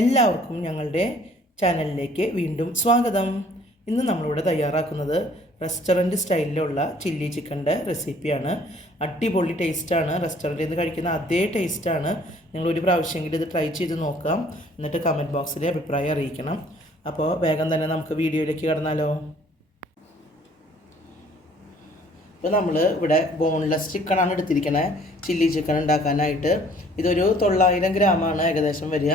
എല്ലാവർക്കും ഞങ്ങളുടെ ചാനലിലേക്ക് വീണ്ടും സ്വാഗതം. ഇന്ന് നമ്മളിവിടെ തയ്യാറാക്കുന്നത് റെസ്റ്റോറൻറ്റ് സ്റ്റൈലിലുള്ള ചില്ലി ചിക്കൻ്റെ റെസിപ്പിയാണ്. അടിപൊളി ടേസ്റ്റാണ്. റെസ്റ്റോറൻറ്റിൽ നിന്ന് കഴിക്കുന്ന അതേ ടേസ്റ്റാണ്. നിങ്ങളൊരു പ്രാവശ്യമെങ്കിലും ഇത് ട്രൈ ചെയ്ത് നോക്കാം. എന്നിട്ട് കമൻറ്റ് ബോക്സിൽ അഭിപ്രായം അറിയിക്കണം. അപ്പോൾ വേഗം തന്നെ നമുക്ക് വീഡിയോയിലേക്ക് കടന്നാലോ. ഇപ്പോൾ നമ്മൾ ഇവിടെ ബോൺലെസ് ചിക്കനാണ് എടുത്തിരിക്കുന്നത് ചില്ലി ചിക്കൻ ഉണ്ടാക്കാനായിട്ട്. ഇതൊരു 900 ഗ്രാമാണ് ഏകദേശം വരിക.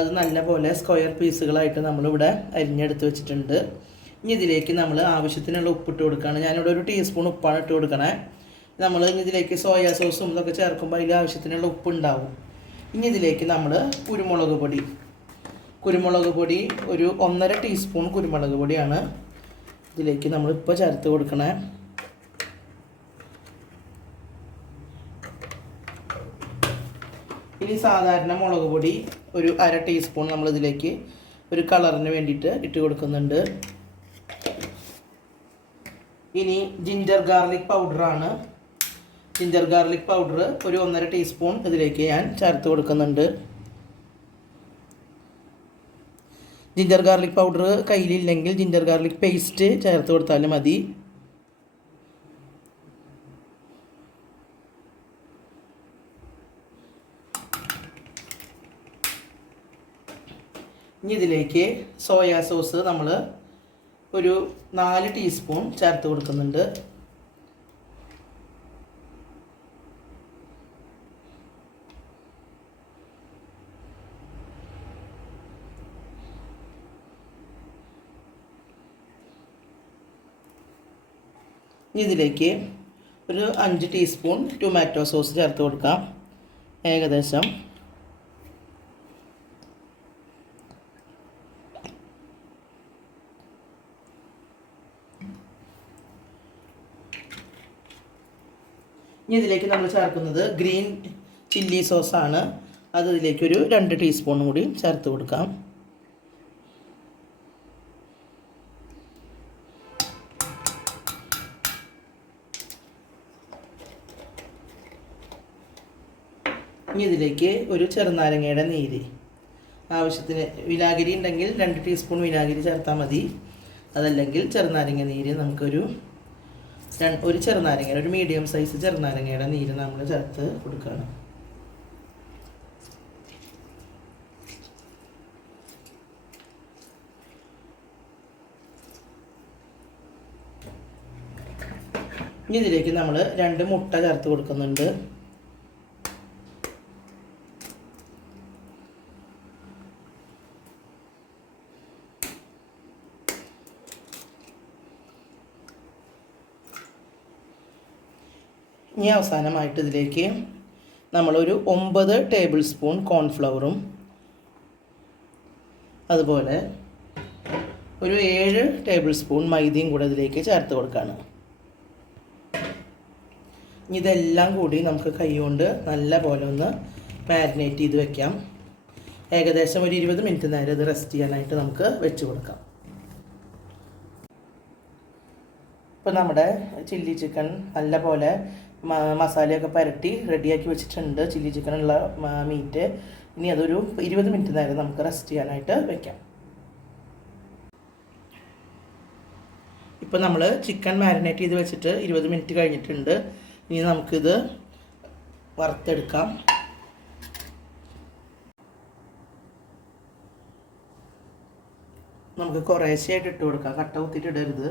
അത് നല്ലപോലെ സ്ക്വയർ പീസുകളായിട്ട് നമ്മളിവിടെ അരിഞ്ഞെടുത്ത് വെച്ചിട്ടുണ്ട്. ഇനി ഇതിലേക്ക് നമ്മൾ ആവശ്യത്തിനുള്ള ഉപ്പിട്ട് കൊടുക്കുകയാണ്. ഞാനിവിടെ ഒരു ടീസ്പൂൺ ഉപ്പാണ് ഇട്ട് കൊടുക്കണേ. നമ്മൾ ഇനി ഇതിലേക്ക് സോയാ സോസും ഇതൊക്കെ ചേർക്കുമ്പോൾ അതിൽ ആവശ്യത്തിനുള്ള ഉപ്പ് ഉണ്ടാവും. ഇനി ഇതിലേക്ക് നമ്മൾ കുരുമുളക് പൊടി ഒരു 1.5 ടീസ്പൂൺ കുരുമുളക് പൊടിയാണ് ഇതിലേക്ക് നമ്മളിപ്പോൾ ചേർത്ത് കൊടുക്കണേ. ഇനി സാധാരണ മുളക് പൊടി ഒരു 1/2 ടീസ്പൂൺ നമ്മളിതിലേക്ക് ഒരു കളറിന് വേണ്ടിയിട്ട് ഇട്ട് കൊടുക്കുന്നുണ്ട്. ഇനി ജിഞ്ചർ ഗാർലിക് പൗഡറാണ്. ജിഞ്ചർ ഗാർലിക് പൗഡർ ഒരു 1.5 ടീസ്പൂൺ ഇതിലേക്ക് ഞാൻ ചേർത്ത് കൊടുക്കുന്നുണ്ട്. ജിഞ്ചർ ഗാർലിക് പൗഡർ കയ്യിലില്ലെങ്കിൽ ജിഞ്ചർ ഗാർലിക് പേസ്റ്റ് ചേർത്ത് കൊടുത്താലും മതി. ഇനി ഇതിലേക്ക് സോയാ സോസ് നമ്മൾ ഒരു 4 ടീസ്പൂൺ ചേർത്ത് കൊടുക്കുന്നുണ്ട്. ഇനി ഇതിലേക്ക് ഒരു 5 ടീസ്പൂൺ ടൊമാറ്റോ സോസ് ചേർത്ത് കൊടുക്കാം. ഏകദേശം ഇനി ഇതിലേക്ക് നമ്മൾ ചേർക്കുന്നത് ഗ്രീൻ ചില്ലി സോസാണ്. അത് ഇതിലേക്കൊരു 2 ടീസ്പൂൺ കൂടി ചേർത്ത് കൊടുക്കാം. ഇനി ഇതിലേക്ക് ഒരു ചെറുനാരങ്ങയുടെ നീര് ആവശ്യത്തിന്, വിനാഗിരി ഉണ്ടെങ്കിൽ 2 ടീസ്പൂൺ വിനാഗിരി ചേർത്താൽ മതി. അതല്ലെങ്കിൽ ചെറുനാരങ്ങ നീര് നമുക്കൊരു ചെറുനാരങ്ങ, ഒരു മീഡിയം സൈസ് ചെറുനാരങ്ങയുടെ നീര് നമ്മൾ ചേർത്ത് കൊടുക്കുകയാണ്. ഇനി ഇതിലേക്ക് നമ്മൾ 2 മുട്ട ചേർത്ത് കൊടുക്കുന്നുണ്ട്. ഇനി അവസാനമായിട്ട് ഇതിലേക്ക് നമ്മളൊരു 9 ടേബിൾ സ്പൂൺ കോൺഫ്ലവറും അതുപോലെ ഒരു 7 ടേബിൾ സ്പൂൺ മൈദയും കൂടെ ഇതിലേക്ക് ചേർത്ത് കൊടുക്കുകയാണ്. ഇതെല്ലാം കൂടി നമുക്ക് കൈകൊണ്ട് നല്ല പോലെ ഒന്ന് മാരിനേറ്റ് ചെയ്ത് വെക്കാം. ഏകദേശം ഒരു 20 മിനിറ്റ് നേരം ഇത് റെസ്റ്റ് ചെയ്യാനായിട്ട് നമുക്ക് വെച്ച് കൊടുക്കാം. ഇപ്പോൾ നമ്മുടെ ചില്ലി ചിക്കൻ നല്ല പോലെ മസാലയൊക്കെ പുരട്ടി റെഡിയാക്കി വെച്ചിട്ടുണ്ട്. ചില്ലി ചിക്കനുള്ള മീറ്റ്. ഇനി അതൊരു 20 മിനിറ്റ് നേരം നമുക്ക് റെസ്റ്റ് ചെയ്യാനായിട്ട് വെക്കാം. ഇപ്പോൾ നമ്മൾ ചിക്കൻ മാരിനേറ്റ് ചെയ്ത് വെച്ചിട്ട് 20 മിനിറ്റ് കഴിഞ്ഞിട്ടുണ്ട്. ഇനി നമുക്കിത് വറുത്തെടുക്കാം. നമുക്ക് കുറേശ്ശെയായിട്ട് ഇട്ട് കൊടുക്കാം, കട്ട കുത്തിയിട്ട് ഇടരുത്.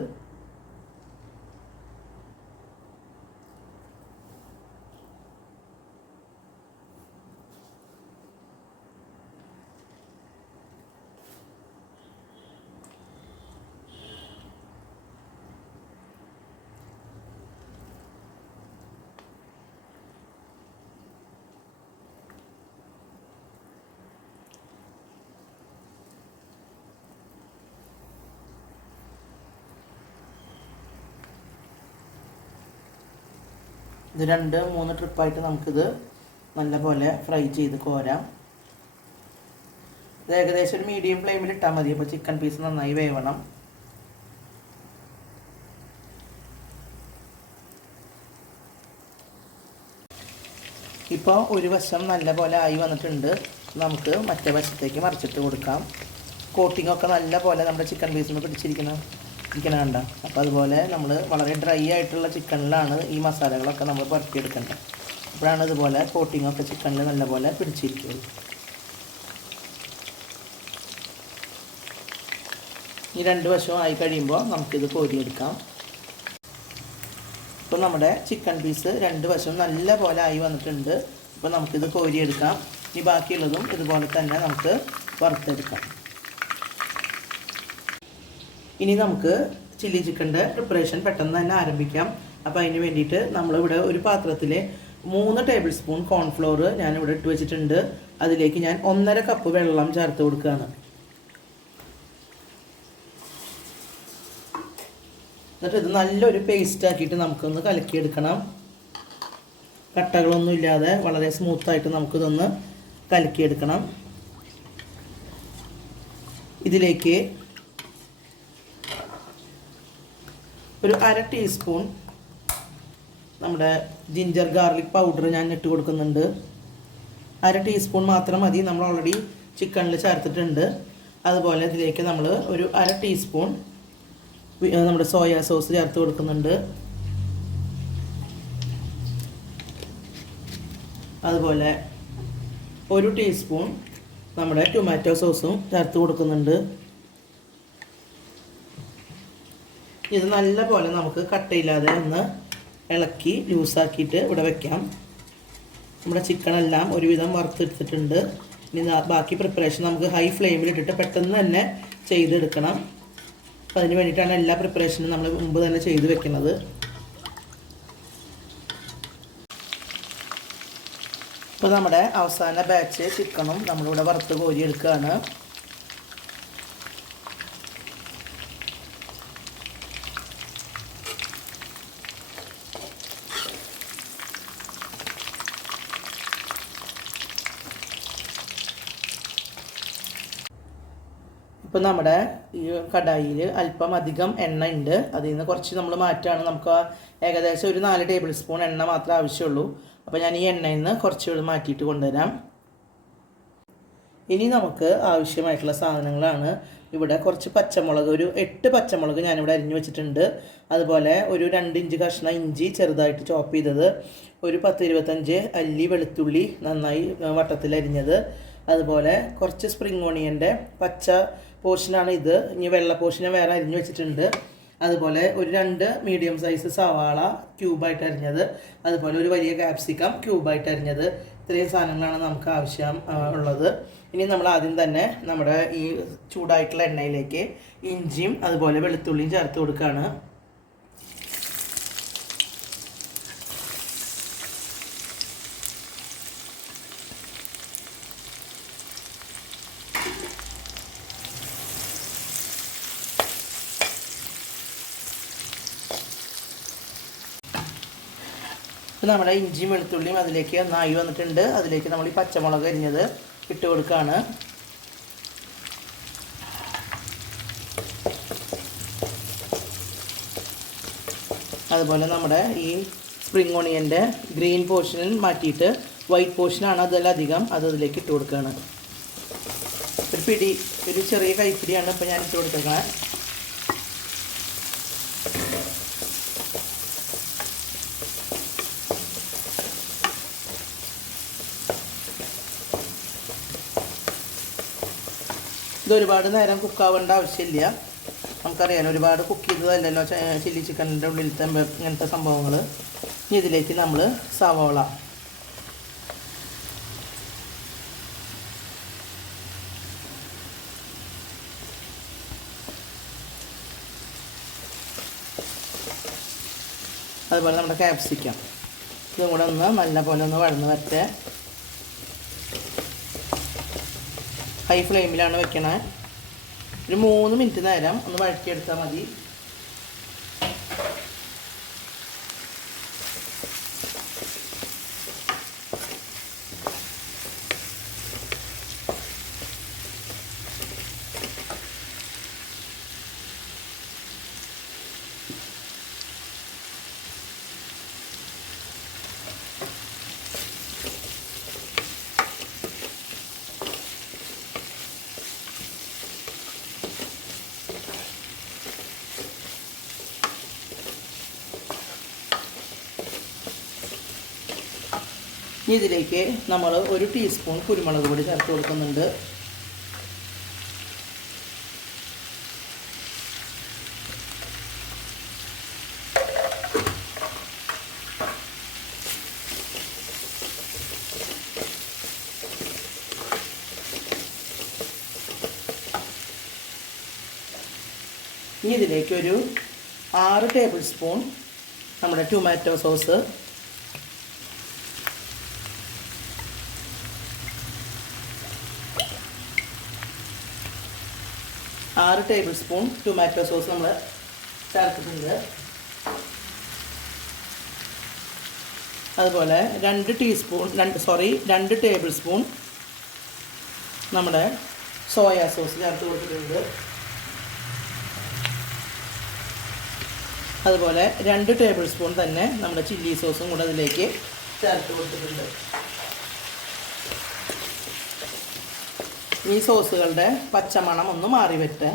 ഇത് 2-3 ട്രിപ്പായിട്ട് നമുക്കിത് നല്ലപോലെ ഫ്രൈ ചെയ്ത് കോരാം. ഇത് ഏകദേശം ഒരു മീഡിയം ഫ്ലെയിമിൽ ഇട്ടാൽ മതി. അപ്പോൾ ചിക്കൻ പീസ് നന്നായി വേവണം. ഇപ്പോൾ ഒരു വശം നല്ല പോലെ ആയി വന്നിട്ടുണ്ട്. നമുക്ക് മറ്റേ വശത്തേക്ക് മറിച്ചിട്ട് കൊടുക്കാം. കോട്ടിങ്ങൊക്കെ നല്ല പോലെ നമ്മുടെ ചിക്കൻ പീസിന് ഇരിക്കണ കണ്ട. അപ്പോൾ അതുപോലെ നമ്മൾ വളരെ ഡ്രൈ ആയിട്ടുള്ള ചിക്കനിലാണ് ഈ മസാലകളൊക്കെ നമ്മൾ പുരട്ടിയെടുക്കേണ്ടത്. അപ്പോഴാണ് ഇതുപോലെ കോട്ടിങ്ങൊക്കെ ചിക്കനിൽ നല്ലപോലെ പിടിച്ചിരിക്കുകയുള്ളൂ. ഈ 2 വശവും ആയി കഴിയുമ്പോൾ നമുക്കിത് കോരിയെടുക്കാം. ഇപ്പോൾ നമ്മുടെ ചിക്കൻ പീസ് 2 വശവും നല്ല പോലെ ആയി വന്നിട്ടുണ്ട്. ഇപ്പോൾ നമുക്കിത് കോരിയെടുക്കാം. ഇനി ബാക്കിയുള്ളതും ഇതുപോലെ തന്നെ നമുക്ക് വറുത്തെടുക്കാം. ഇനി നമുക്ക് ചില്ലി ചിക്കൻ്റെ പ്രിപ്പറേഷൻ പെട്ടെന്ന് തന്നെ ആരംഭിക്കാം. അപ്പോൾ അതിന് വേണ്ടിയിട്ട് നമ്മളിവിടെ ഒരു പാത്രത്തിൽ 3 ടേബിൾ സ്പൂൺ കോൺഫ്ലോർ ഞാനിവിടെ ഇട്ട് വെച്ചിട്ടുണ്ട്. അതിലേക്ക് ഞാൻ 1.5 കപ്പ് വെള്ളം ചേർത്ത് കൊടുക്കുകയാണ്. എന്നിട്ട് ഇത് നല്ലൊരു പേസ്റ്റ് ആക്കിയിട്ട് നമുക്കൊന്ന് കലക്കിയെടുക്കണം. കട്ടകളൊന്നും ഇല്ലാതെ വളരെ സ്മൂത്തായിട്ട് നമുക്കിതൊന്ന് കലക്കിയെടുക്കണം. ഇതിലേക്ക് ഒരു 1/2 ടീസ്പൂൺ നമ്മുടെ ജിഞ്ചർ ഗാർലിക് പൗഡർ ഞാൻ ഇട്ട് കൊടുക്കുന്നുണ്ട്. 1/2 ടീസ്പൂൺ മാത്രം മതി, നമ്മൾ ഓൾറെഡി ചിക്കനിൽ ചേർത്തിട്ടുണ്ട്. അതുപോലെ ഇതിലേക്ക് നമ്മൾ ഒരു 1/2 ടീസ്പൂൺ നമ്മുടെ സോയാ സോസ് ചേർത്ത് കൊടുക്കുന്നുണ്ട്. അതുപോലെ 1 ടീസ്പൂൺ നമ്മുടെ ടൊമാറ്റോ സോസും ചേർത്ത് കൊടുക്കുന്നുണ്ട്. ഇത് നല്ല പോലെ നമുക്ക് കട്ടയില്ലാതെ ഒന്ന് ഇളക്കി ലൂസാക്കിയിട്ട് ഇവിടെ വെക്കാം. നമ്മുടെ ചിക്കനെല്ലാം ഒരുവിധം വറുത്തെടുത്തിട്ടുണ്ട്. ഇനി ബാക്കി പ്രിപ്പറേഷൻ നമുക്ക് ഹൈ ഫ്ലെയിമിലിട്ടിട്ട് പെട്ടെന്ന് തന്നെ ചെയ്തെടുക്കണം. അപ്പോൾ അതിന് വേണ്ടിയിട്ടാണ് എല്ലാ പ്രിപ്പറേഷനും നമ്മൾ മുമ്പ് തന്നെ ചെയ്ത് വെക്കുന്നത്. ഇപ്പോൾ നമ്മുടെ അവസാന ബാച്ച് ചിക്കനും നമ്മളിവിടെ വറുത്ത് കോരിയെടുക്കുകയാണ്. ഇപ്പോൾ നമ്മുടെ ഈ കടായിൽ അല്പം അധികം എണ്ണ ഉണ്ട്. അതിൽ നിന്ന് കുറച്ച് നമ്മൾ മാറ്റുകയാണ്. നമുക്ക് ഏകദേശം ഒരു 4 ടേബിൾ സ്പൂൺ എണ്ണ മാത്രമേ ആവശ്യമുള്ളൂ. അപ്പോൾ ഞാൻ ഈ എണ്ണയിൽ നിന്ന് കുറച്ചുകൂടി മാറ്റിയിട്ട് കൊണ്ടുവരാം. ഇനി നമുക്ക് ആവശ്യമായിട്ടുള്ള സാധനങ്ങളാണ്. ഇവിടെ കുറച്ച് പച്ചമുളക്, ഒരു 8 പച്ചമുളക് ഞാനിവിടെ അരിഞ്ഞു വെച്ചിട്ടുണ്ട്. അതുപോലെ ഒരു 2 ഇഞ്ച് കഷ്ണം ഇഞ്ചി ചെറുതായിട്ട് ചോപ്പ് ചെയ്തത്, ഒരു 10-25 അല്ലി വെളുത്തുള്ളി നന്നായി വട്ടത്തിൽ അരിഞ്ഞത്, അതുപോലെ കുറച്ച് സ്പ്രിംഗ് ഓണിയൻ്റെ പച്ച പോർഷനാണ് ഇത്. ഇനി വെള്ള പോർഷൻ വേറെ അരിഞ്ഞു വെച്ചിട്ടുണ്ട്. അതുപോലെ ഒരു 2 മീഡിയം സൈസ് സവാള ക്യൂബായിട്ട് അരിഞ്ഞത്, അതുപോലെ ഒരു വലിയ ക്യാപ്സിക്കം ക്യൂബായിട്ട് അരിഞ്ഞത്. ഇത്രയും സാധനങ്ങളാണ് നമുക്ക് ആവശ്യം ഉള്ളത്. ഇനി നമ്മൾ ആദ്യം തന്നെ നമ്മുടെ ഈ ചൂടായിട്ടുള്ള എണ്ണയിലേക്ക് ഇഞ്ചിയും അതുപോലെ വെളുത്തുള്ളിയും ചേർത്ത് കൊടുക്കുകയാണ്. ഇപ്പോൾ നമ്മുടെ ഇഞ്ചിയും വെളുത്തുള്ളിയും അതിലേക്ക് നന്നായി വന്നിട്ടുണ്ട്. അതിലേക്ക് നമ്മൾ ഈ പച്ചമുളക് അരിഞ്ഞത് ഇട്ട് കൊടുക്കുകയാണ്. അതുപോലെ നമ്മുടെ ഈ സ്പ്രിംഗ് ഓണിയൻ്റെ ഗ്രീൻ പോർഷനിൽ മാറ്റിയിട്ട് വൈറ്റ് പോർഷനാണ് അതിലധികം, അത് അതിലേക്ക് ഇട്ട് കൊടുക്കുകയാണ്. ഒരു ചെറിയ കൈപ്പിടിയാണ് ഇപ്പോൾ ഞാൻ ഇട്ട് കൊടുക്കുന്നത്. ഇതൊരുപാട് നേരം കുക്കാവേണ്ട ആവശ്യമില്ല. നമുക്കറിയാം ഒരുപാട് കുക്ക് ചെയ്തതല്ലല്ലോ ചില്ലി ചിക്കനിൻ്റെ ഉള്ളിലത്തെ ഇങ്ങനത്തെ സംഭവങ്ങൾ. ഇനി ഇതിലേക്ക് നമ്മൾ സവാള, അതുപോലെ നമ്മുടെ ക്യാപ്സിക്കം, ഇതും കൂടെ ഒന്ന് നല്ല പോലെ ഒന്ന് വഴന്ന് വരട്ടെ. ഹൈ ഫ്ലെയിമിലാണ് വെക്കണേ. ഒരു 3 മിനിറ്റ് നേരം ഒന്ന് വഴറ്റിയെടുത്താൽ മതി. ഇനി ഇതിലേക്ക് നമ്മൾ 1 ടീസ്പൂൺ കുരുമുളക് പൊടി ചേർത്ത് കൊടുക്കുന്നുണ്ട്. ഇനി ഇതിലേക്ക് ഒരു 6 ടേബിൾ സ്പൂൺ നമ്മുടെ tomato sauce, 6 table spoon tomato sauce നമ്മൾ ചേർത്തിട്ടുണ്ട്. അതുപോലെ 2 ടേബിൾ സ്പൂൺ നമ്മുടെ സോയാ സോസ് ചേർത്ത് കൊടുത്തിട്ടുണ്ട്. അതുപോലെ 2 ടേബിൾ സ്പൂൺ തന്നെ നമ്മുടെ ചില്ലി സോസും കൂടെ അതിലേക്ക് ചേർത്ത് കൊടുത്തിട്ടുണ്ട്. ഈ സോസുകളുടെ പച്ചമണം ഒന്ന് മാറി വരട്ടെ.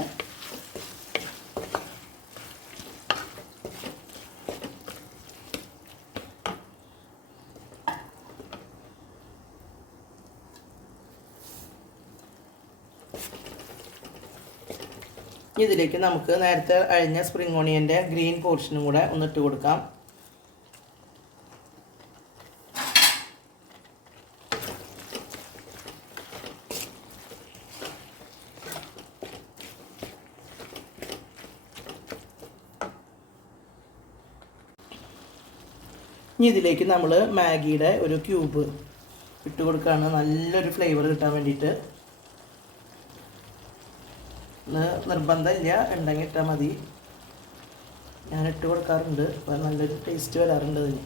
ഇതിലേക്ക് നമുക്ക് നേരത്തെ അഴിഞ്ഞ സ്പ്രിംഗ് ഓണിയൻ്റെ ഗ്രീൻ പോർഷനും കൂടെ ഒന്നിട്ട് കൊടുക്കാം. ഇനി ഇതിലേക്ക് നമ്മൾ മാഗിയുടെ ഒരു ക്യൂബ് ഇട്ട് കൊടുക്കുകയാണ്, നല്ലൊരു ഫ്ലേവർ കിട്ടാൻ വേണ്ടിയിട്ട്. നിർബന്ധമില്ല, ഉണ്ടെങ്കിൽ ഇട്ടാൽ മതി. ഞാൻ ഇട്ട് കൊടുക്കാറുണ്ട്, അപ്പോൾ നല്ലൊരു ടേസ്റ്റ് വരാറുണ്ട് അതിന്.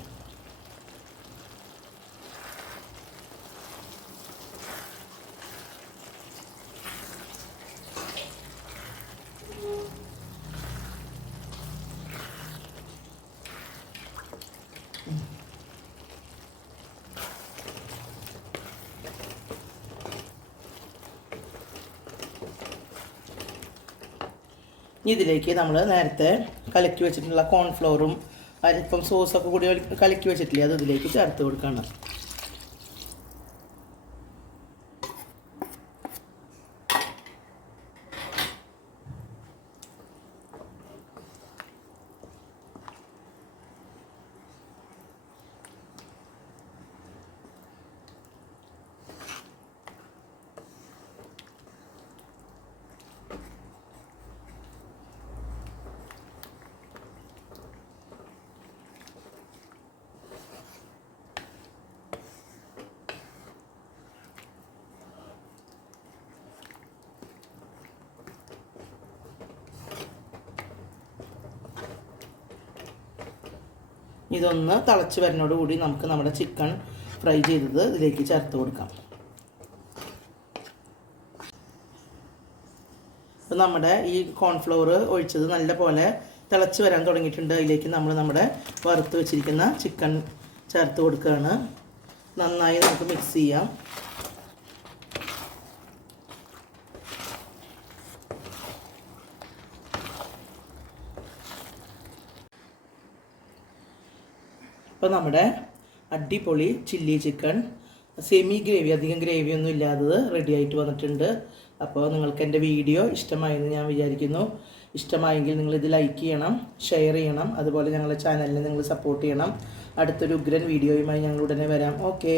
ഇതിലേക്ക് നമ്മൾ നേരത്തെ കലക്കി വെച്ചിട്ടുള്ള കോൺഫ്ലോറും അല്പം സോസൊക്കെ കൂടി കലക്കി വെച്ചിട്ടില്ലേ, അത് ഇതിലേക്ക് ചേർത്ത് കൊടുക്കണം. ഇതൊന്ന് തിളച്ച് വരുന്നതോടുകൂടി നമുക്ക് നമ്മുടെ ചിക്കൻ ഫ്രൈ ചെയ്തത് ഇതിലേക്ക് ചേർത്ത് കൊടുക്കാം. അപ്പോൾ നമ്മുടെ ഈ കോൺഫ്ലവർ ഒഴിച്ചത് നല്ല പോലെ തിളച്ച് വരാൻ തുടങ്ങിയിട്ടുണ്ട്. അതിലേക്ക് നമ്മൾ നമ്മുടെ വറുത്ത് വെച്ചിരിക്കുന്ന ചിക്കൻ ചേർത്ത് കൊടുക്കുകയാണ്. നന്നായി നമുക്ക് മിക്സ് ചെയ്യാം. അപ്പോൾ നമ്മുടെ അടിപൊളി ചില്ലി ചിക്കൻ സെമി ഗ്രേവി, അധികം ഗ്രേവിയൊന്നും ഇല്ലാത്തത് റെഡി ആയിട്ട് വന്നിട്ടുണ്ട്. അപ്പോൾ നിങ്ങൾക്ക് എൻ്റെ വീഡിയോ ഇഷ്ടമായെന്ന് ഞാൻ വിചാരിക്കുന്നു. ഇഷ്ടമായെങ്കിൽ നിങ്ങളിത് ലൈക്ക് ചെയ്യണം, ഷെയർ ചെയ്യണം, അതുപോലെ ഞങ്ങളുടെ ചാനലിനെ നിങ്ങൾ സപ്പോർട്ട് ചെയ്യണം. അടുത്തൊരു ഉഗ്രൻ വീഡിയോയുമായി ഞങ്ങൾ ഉടനെ വരാം. ഓക്കേ.